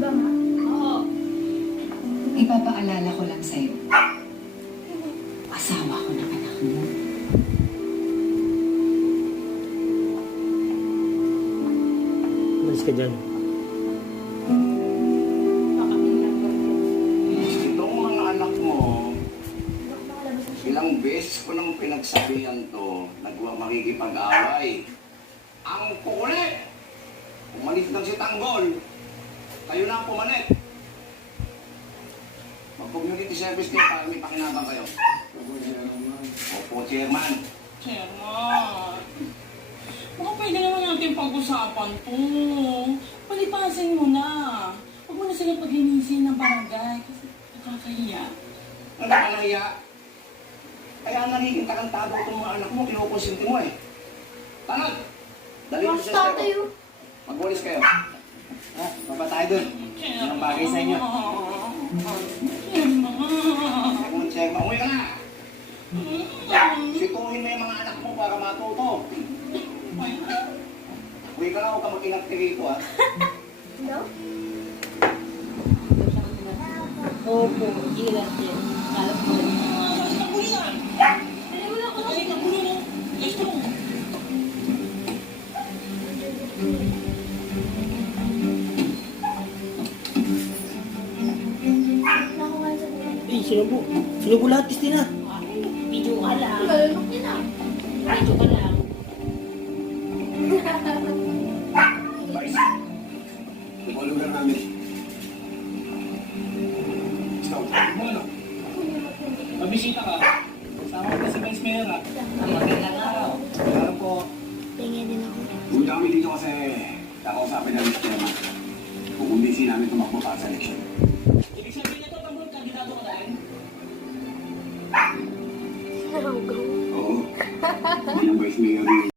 ba, ma? Oo. Ipapaalala ko lang sa'yo. Asawa ko ng anak mo. Malis ka dyan. Itong mga anak mo, ilang beses ko nang pinagsabihan to, nagwa makikipag-away. Ang kukulit! Umalis lang si Tanggol. Kayo na ang pumalit. Mag-community service kayo para may pakinabang kayo. Opo, Chairman. Chairman, baka pwede naman natin pag-usapan to. Palipasin mo na. Huwag mo na sila paglinisin ng barangay kasi nakakahiya. Ano ka nahiya? Kaya nagiging takantado itong mga anak mo, kinukonsinti mo eh. Tanod! Dali mo sa estero. Magwalis kayo. Baba tayo dun. Anong bagay sa inyo? Chairman, uwi ka na! Situhin mo yung mga anak mo para matuto. Uwi ka na, huwag ka mag-inakti rito ha. No? Opo, ilan din. Kalap ko rin yung mga... Eh, sinubo. Sinubo lahat, Christina. Video ka lang. Malunok yun ah. Video ka lang. Ikaw lugar namin. Ikaw, mo ano? Mabisita ka. Sama ka sa Vice Mayor ha. Magandang araw. Ano po? Tingin din ako. Punta kami dito kasi kakausapin namin si Chairman. Kukumbinsin namin tumakbo para sa eleksyon. Ibig sabihin nito, Tanggol, kandidato ka na rin? Nahugong. Oo. Bilang Vice Mayor